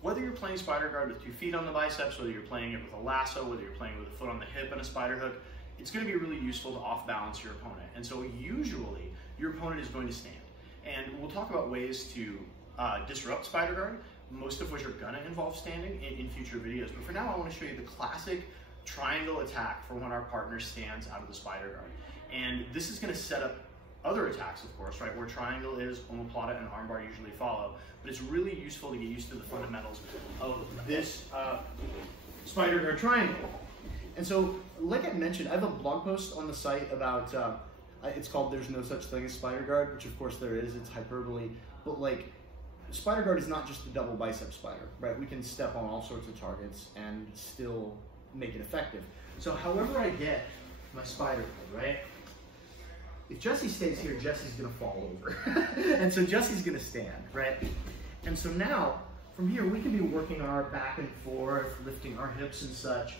Whether you're playing spider guard with 2 feet on the biceps, whether you're playing it with a lasso, whether you're playing with a foot on the hip and a spider hook, it's going to be really useful to off balance your opponent. And so usually your opponent is going to stand. And we'll talk about ways to disrupt spider guard, most of which are going to involve standing in future videos. But for now, I want to show you the classic triangle attack for when our partner stands out of the spider guard. And this is going to set up other attacks, of course, right, where triangle is, omoplata and armbar usually follow, but it's really useful to get used to the fundamentals of this spider guard triangle. And so, like I mentioned, I have a blog post on the site about, it's called There's No Such Thing as Spider Guard, which of course there is, it's hyperbole, but like, spider guard is not just the double bicep spider, right? We can step on all sorts of targets and still make it effective. So however I get my spider guard, right? If Jesse stays here, Jesse's gonna fall over. And so Jesse's gonna stand, right? And so now, from here, we can be working our back and forth, lifting our hips and such.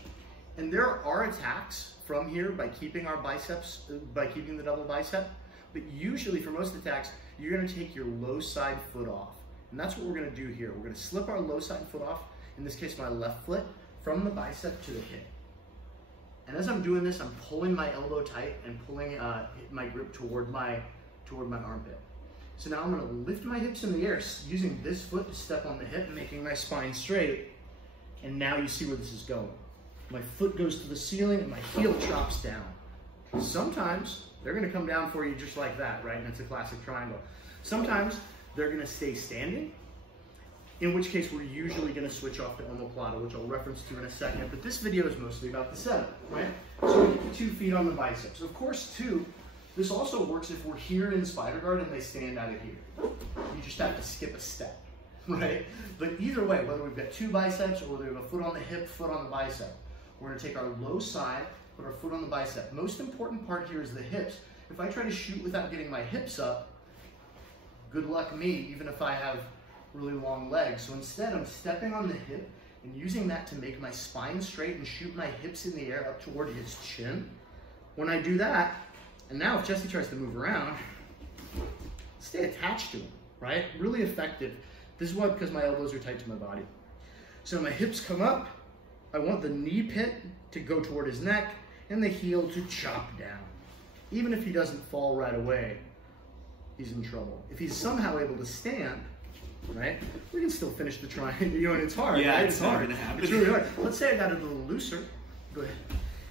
And there are attacks from here by keeping our biceps, by keeping the double bicep. But usually for most attacks, you're gonna take your low side foot off. And that's what we're gonna do here. We're gonna slip our low side foot off, in this case my left foot, from the bicep to the hip. And as I'm doing this, I'm pulling my elbow tight and pulling my grip toward my armpit. So now I'm gonna lift my hips in the air, using this foot to step on the hip and making my spine straight. And now you see where this is going. My foot goes to the ceiling and my heel chops down. Sometimes they're gonna come down for you just like that, right? And it's a classic triangle. Sometimes they're gonna stay standing, in which case we're usually gonna switch off to omoplata, which I'll reference to in a second, but this video is mostly about the setup, right? So we get the 2 feet on the biceps. Of course, too, this also works if we're here in spider guard and they stand out of here. You just have to skip a step, right? But either way, whether we've got 2 biceps or whether we have a foot on the hip, foot on the bicep, we're gonna take our low side, put our foot on the bicep. Most important part here is the hips. If I try to shoot without getting my hips up, good luck me, even if I have really long legs. So instead, I'm stepping on the hip and using that to make my spine straight and shoot my hips in the air up toward his chin. When I do that, and now if Jesse tries to move around, stay attached to him, right? Really effective. This is why, because my elbows are tight to my body. So my hips come up, I want the knee pit to go toward his neck and the heel to chop down. Even if he doesn't fall right away, he's in trouble. If he's somehow able to stand, right, we can still finish the triangle. You know, and it's hard. Yeah, right? it's hard. It's really hard. Let's say I got it a little looser. Go ahead.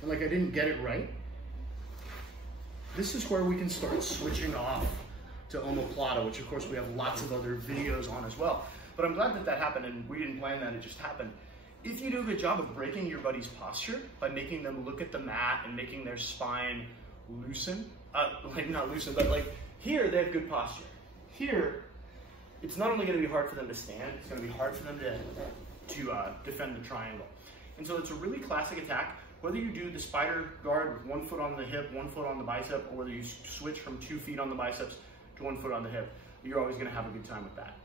And like I didn't get it right. This is where we can start switching off to omoplata, which of course we have lots of other videos on as well. But I'm glad that that happened, and we didn't plan that, it just happened. If you do a good job of breaking your buddy's posture by making them look at the mat and making their spine loosen, like not loosen, but like here they have good posture. Here, it's not only going to be hard for them to stand, it's going to be hard for them to defend the triangle. And so it's a really classic attack, whether you do the spider guard with 1 foot on the hip, 1 foot on the bicep, or whether you switch from 2 feet on the biceps to 1 foot on the hip, you're always going to have a good time with that.